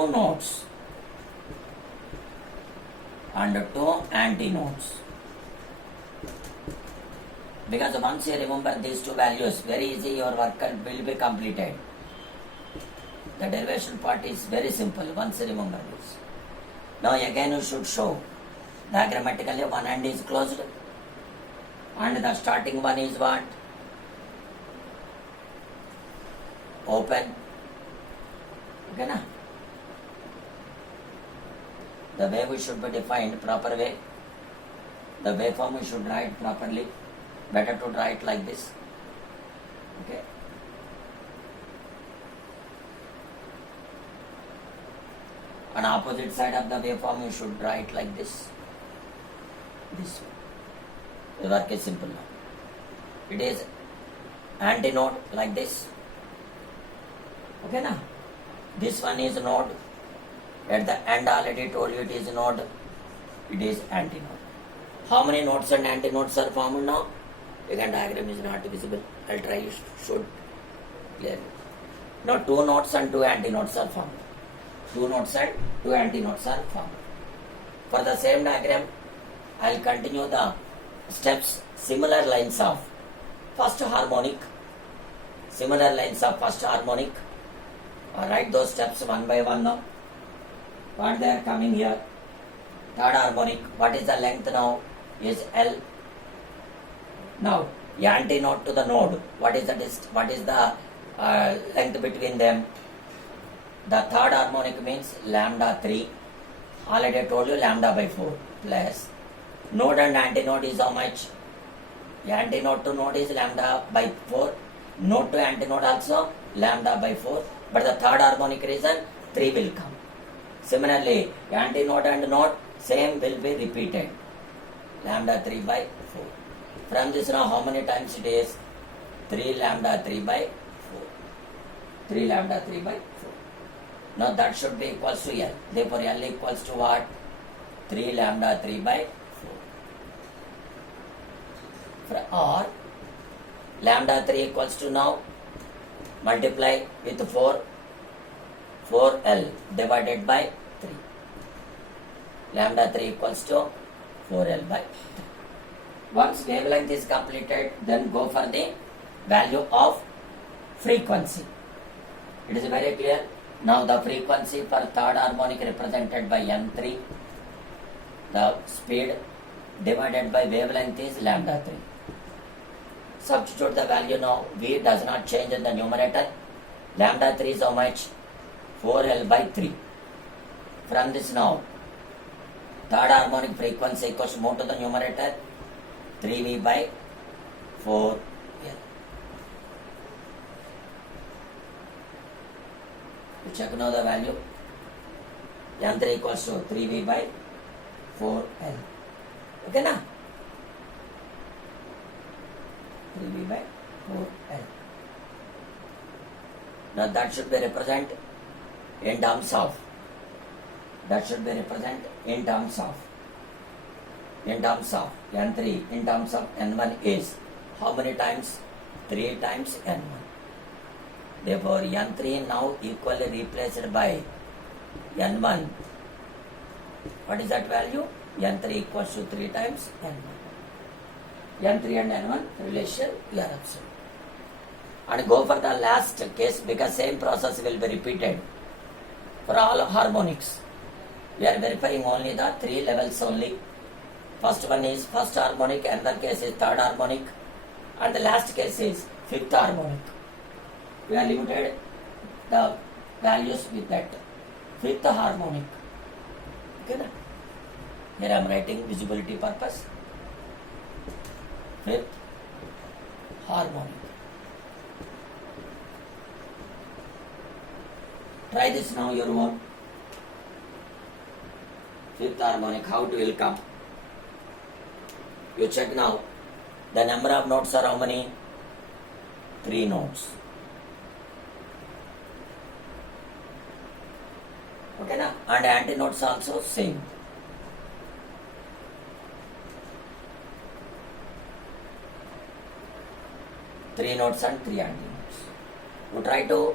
two nodes and two antinodes. Because once you remember these two values, very easy your work will be completed. The derivation part is very simple once you remember this. Now again you should show diagrammatically one end is closed and the starting one is what? Open. Okay na? The way we should be defined proper way. The waveform we should write properly. Better to write like this. Okay. On opposite side of the waveform you should write like this. This way. The work is simple now. It is antinode like this. Okay na? This one is node. At the end already told you it is node. It is antinode. How many nodes and antinodes are formed now? Again diagram is not visible. I'll try to show it clearly. Now two nodes and two antinodes are formed. Two nodes and two antinodes are formed. For the same diagram, I'll continue the steps, similar lines of first harmonic. Similar lines of first harmonic. Write those steps one by one now. What they are coming here? Third harmonic. What is the length now? Is L. Now, antinode to the node. What is the length between them? The third harmonic means lambda 3. Already I told you lambda by 4 plus node and antinode is how much? Antinode to node is lambda by 4. Node to antinode also lambda by 4. But the third harmonic reason 3 will come. Similarly, antinode and node same will be repeated. Lambda 3 by 4. From this now how many times it is? 3 lambda 3 by 4. 3 lambda 3 by 4. Now that should be equals to L. Therefore L equals to what? 3 lambda 3 by 4. Or lambda 3 equals to now multiply with 4. 4L divided by 3. Lambda 3 equals to 4L by 3. Once wavelength is completed, then go for the value of frequency. It is very clear. Now the frequency for third harmonic represented by N3. The speed divided by wavelength is lambda 3. Substitute the value now. V does not change in the numerator. Lambda 3 is how much? 4L by 3. From this now, third harmonic frequency equals to move to the numerator. 3V by 4L. You check now the value. N3 equals to 3V by 4L. Okay na? 3V by 4L. Now that should be represent in terms of N3, in terms of N1 is how many times? 3 times N1. Therefore N3 now equally replaced by N1. What is that value? N3 equals to 3 times N1. N3 and N1 relation you are observing. And go for the last case because same process will be repeated for all harmonics. We are verifying only the 3 levels only. First one is first harmonic, another case is third harmonic, and the last case is fifth harmonic. We are limited the values with that. Fifth harmonic. Okay, na? Here I am writing visibility purpose. Fifth harmonic. Try this now your own. Fifth harmonic, how it will come? You check now. The number of notes are how many? 3 notes. Okay na? And antinodes also same. Three notes and 3 antinodes. You try to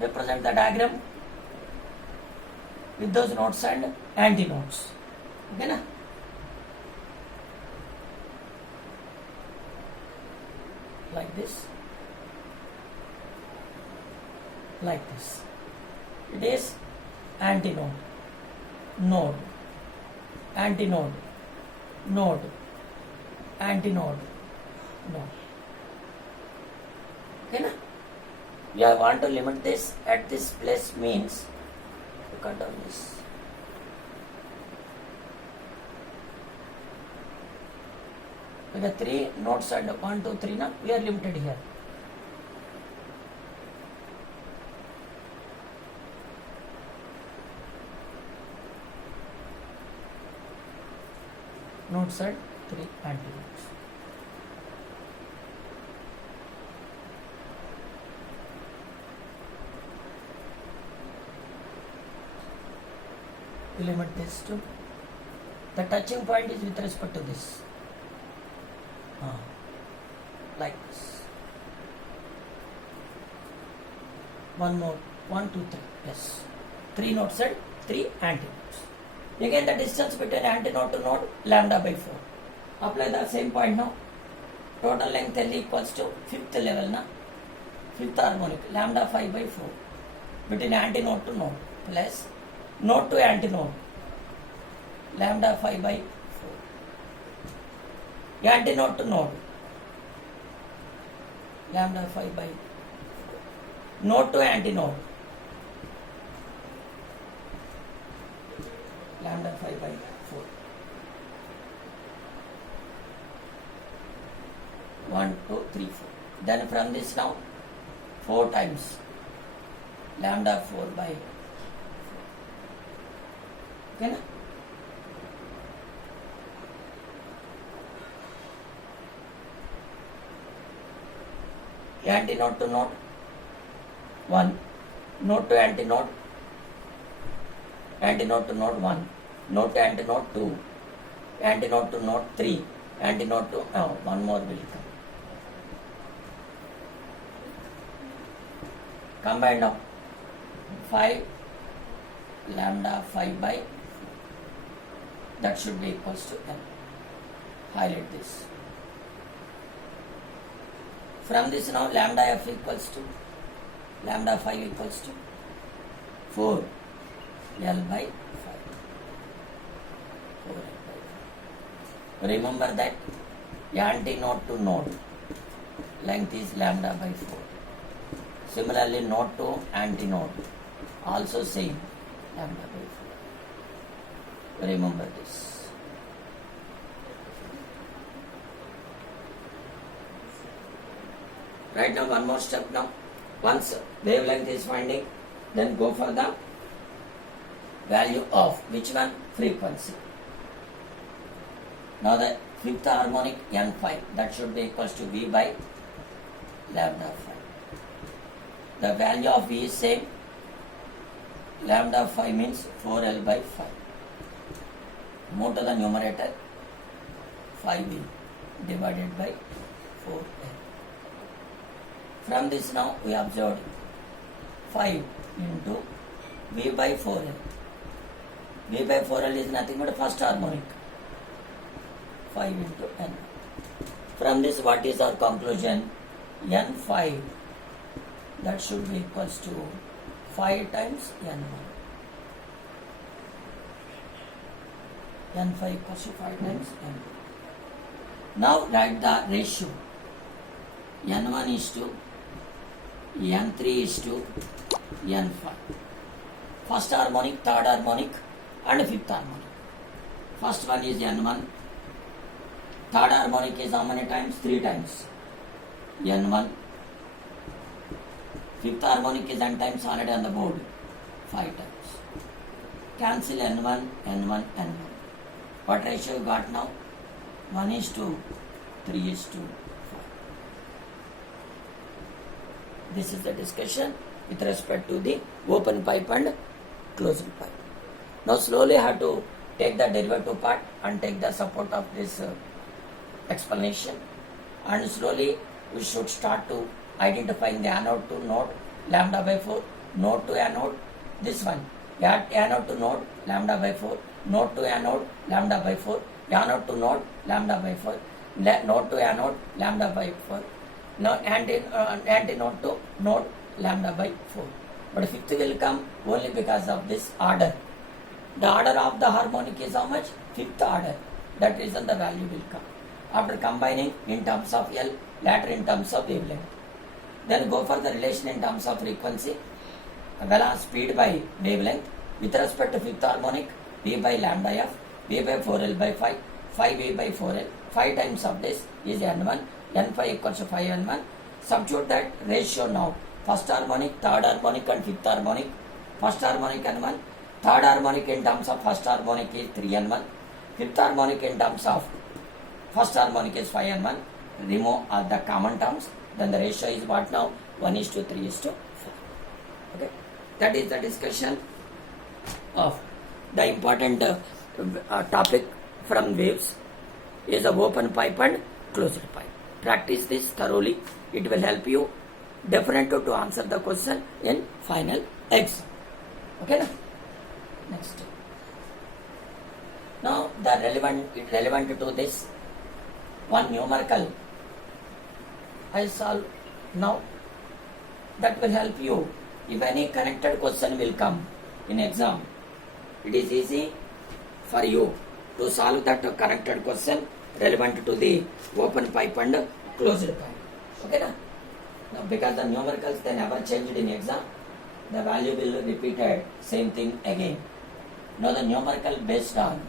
represent the diagram. with those nodes and antinodes. Okay na? Like this. Like this. It is antinode, node, antinode, node, antinode, node. Okay na? We want to limit this at this place means to cut down this. With the 3 nodes and 1, 2, 3 na, we are limited here. Nodes and 3 antinodes. We limit this to the touching point is with respect to this. Like this. One more. 1, 2, 3. Yes. 3 nodes and 3 antinodes. Again the distance between antinode to node lambda by 4. Apply the same point now. Total length L equals to 5th level na. 5th harmonic lambda 5 by 4 between antinode to node plus node to antinode lambda 5 by 4. Antinode to node lambda 5 by 4. Node to antinode lambda 5 by 4. 1, 2, 3, 4. Then from this now 4 times lambda 4 by 4. Okay na? Antinode to node 1, node to antinode, antinode to node 1, node to antinode 2, antinode to node 3, antinode to one more will come. Combine now 5 lambda 5 by 4. That should be equals to n. Highlight this. From this now lambda f equals to lambda 5 equals to 4 L by 5. 4 L by 5. Remember that antinode to node length is lambda by 4. Similarly node to antinode also same lambda by 4. Remember this. Right now one more step now. Once wavelength is finding, then go for the value of which one? Frequency. Now the 5th harmonic n5, that should be equals to V by lambda 5. The value of V is same. Lambda 5 means 4L by 5. Move to the numerator. 5V divided by 4L. From this now we observed 5 into V by 4L. V by 4L is nothing but first harmonic. 5 into N. From this what is our conclusion? N5, that should be equals to 5 times N1. N5 equals to 5 times N1. Now write the ratio. N1 is to N3 is to N5. First harmonic, third harmonic and 5th harmonic. First one is N1. Third harmonic is how many times? 3 times. N1. 5th harmonic is n times already on the board. 5 times. Cancel N1, N1, N1. What ratio you got now? 1 is to 3 is to 5. This is the discussion with respect to the open pipe and closed pipe. Now slowly have to take the derivative part and take the support of this explanation, and slowly we should start to identifying the anode to node lambda by 4, node to anode, this one anode to node lambda by 4, node to anode lambda by 4, anode to node lambda by 4, node to anode lambda by 4, antinode to node lambda by 4. But fifth will come only because of this order. The order of the harmonic is how much? Fifth order. That reason the value will come. After combining in terms of L, later in terms of wavelength. Then go for the relation in terms of frequency, velocity speed by wavelength with respect to fifth harmonic, V by lambda f, V by 4L by 5, 5V by 4L, 5 times of this is N1, N5 equals to 5N1. Substitute that ratio now. First harmonic, third harmonic and fifth harmonic. First harmonic N1, third harmonic in terms of first harmonic is 3N1, fifth harmonic in terms of first harmonic is 5N1. Remove all the common terms. Then the ratio is what now? 1:3:4. Okay. That is the discussion of the important topic from waves is a open pipe and closed pipe. Practice this thoroughly. It will help you definitely to answer the question in final exam. Okay. Next. Now the relevant to this one numerical I solve now. That will help you if any connected question will come in exam. It is easy for you to solve that connected question relevant to the open pipe and closed pipe. Okay na? Now because the numericals they never changed in exam, the value will be repeated same thing again. Now the numerical based on,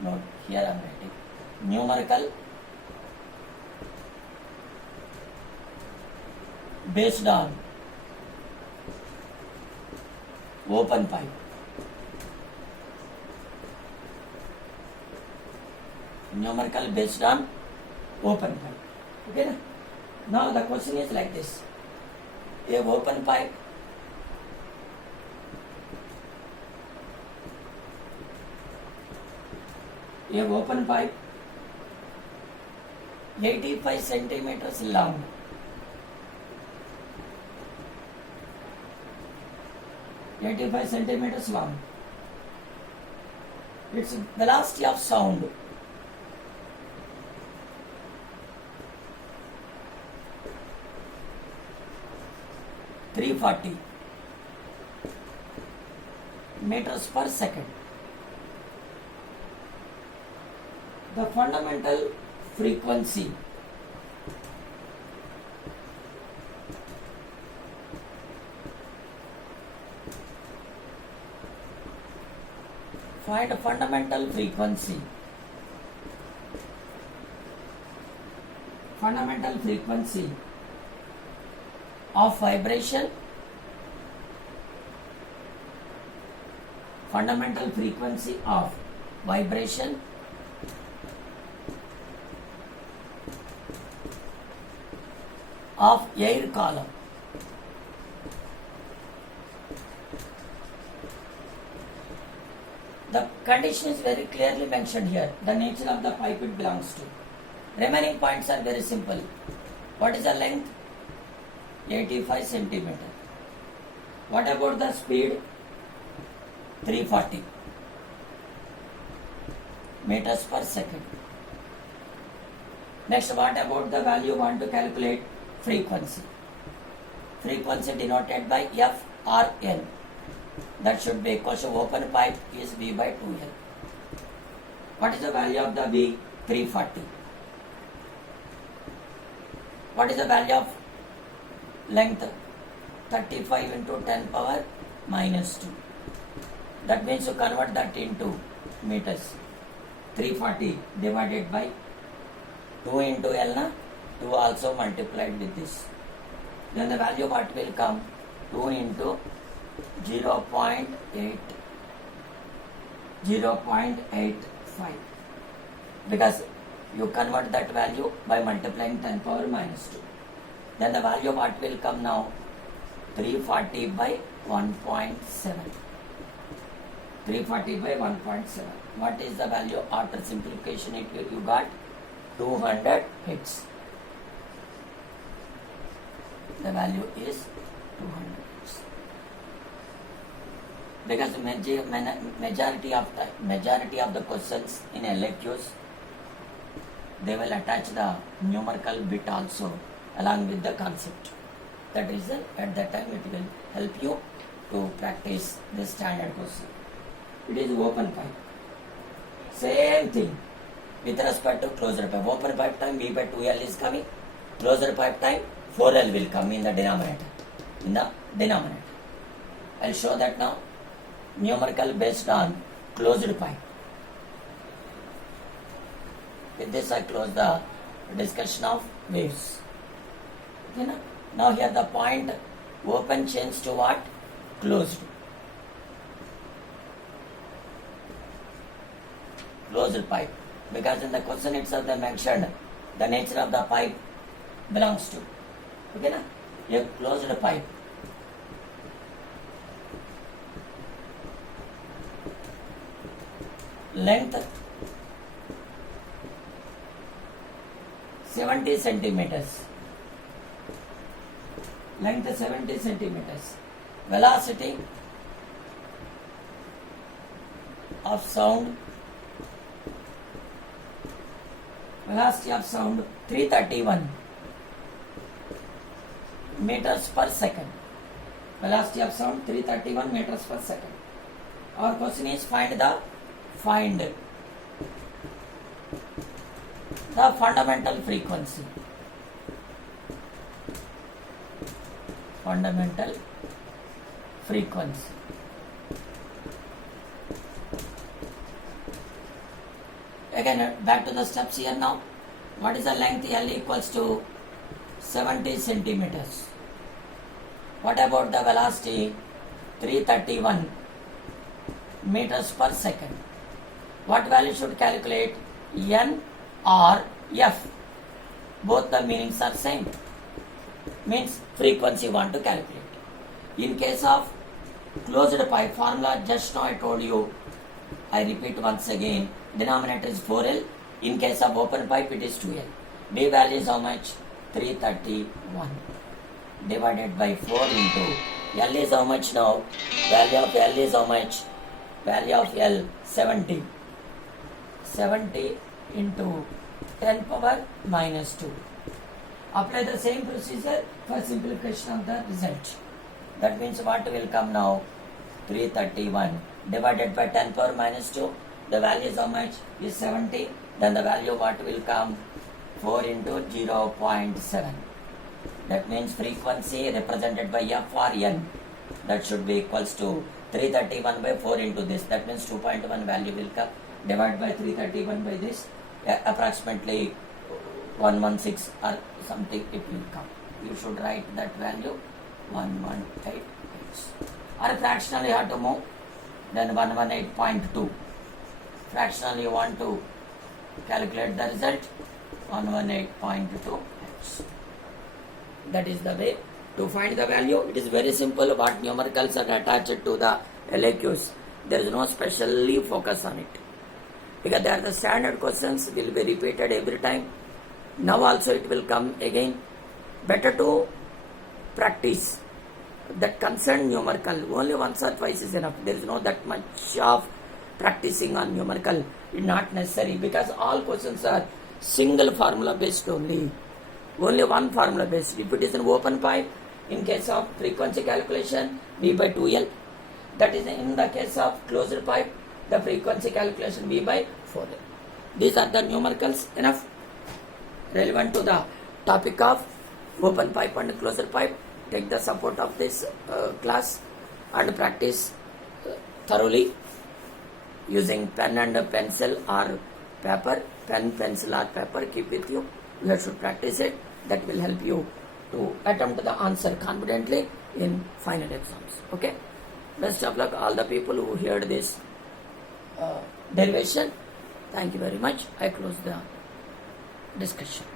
note here I am writing numerical based on open pipe. Numerical based on open pipe. Okay. Now the question is like this. You have open pipe. You have open pipe 85 centimeters long. centimeters long. Its velocity of sound (340 meters per second). The fundamental frequency find fundamental frequency of vibration, fundamental frequency of vibration of air column. The condition is very clearly mentioned here. The nature of the pipe it belongs to. Remaining points are very simple. What is the length? 85 centimeter. What about the speed? 340 meters per second. Next, what about the value you want to calculate? Frequency. Frequency denoted by F or N. That should be equal to open pipe is V by 2L. What is the value of the V? 340. What is the value of length? 35 into 10 power minus 2. That means you convert that into meters. 340 divided by 2 into L na? 2 also multiplied with this. Then the value what will come? 2 into 0.85 because you convert that value by multiplying 10 power minus 2. Then the value what will come now? 340 by 1.7. 340 by 1.7. What is the value after simplification? You got 200 hits. The value is 200 hits. because majority of the questions in LQs, they will attach the numerical bit also along with the concept. That reason at that time it will help you to practice this standard question. It is open pipe. Same thing with respect to closed pipe. Open pipe time V by 2L is coming. Closed pipe time 4L will come in the denominator. I'll show that now. Numerical based on closed pipe. With this I close the discussion of waves. Okay, now here the point open change to what? Closed. Closed pipe. Because in the question itself they mentioned the nature of the pipe belongs to. Okay, a closed pipe. Length 70 centimeters. Length 70 centimeters. Velocity of sound. Velocity of sound 331 meters per second. Velocity of sound 331 meters per second. Our question is find the fundamental frequency. Fundamental frequency. Again, back to the steps here now. What is the length? L equals to 70 centimeters. What about the velocity? 331 meters per second. What value should calculate? N or F? Both the meanings are same. Means frequency want to calculate. In case of closed pipe formula, just now I told you, I repeat once again, denominator is 4L. In case of open pipe, it is 2L. D value is how much? 331 divided by 4 into L is how much now? Value of L is how much? Value of L 70. 70 into 10 power minus 2. Apply the same procedure for simplification of the result. That means what will come now? 331 divided by 10 power minus 2. The value is how much? Is 70. Then the value what will come? 4 into 0.7. That means frequency represented by F or N. That should be equals to 331 by 4 into this. That means 2.1 value will come. Divide by 331 by this. Approximately 116 or something it will come. You should write that value 118. Or fractionally you have to move. Then 118.2. Fractionally you want to calculate the result. 118.2. That is the way to find the value. It is very simple. What numericals are attached to the LAQs. There is no specially focus on it. Because they are the standard questions, will be repeated every time. Now also it will come again. Better to practice that concerned numerical. Only once or twice is enough. There is no that much of practicing on numerical. It is not necessary because all questions are single formula based only. Only one formula based. If it is an open pipe, in case of frequency calculation, V by 2L. That is in the case of closed pipe, the frequency calculation V by 4L. These are the numericals enough relevant to the topic of open pipe and closed pipe. Take the support of this class and practice thoroughly using pen and pencil or paper. Pen, pencil or paper, keep with you. You should practice it. That will help you to attempt the answer confidently in final exams. Okay? Best of luck all the people who heard this derivation. Thank you very much. I close the discussion.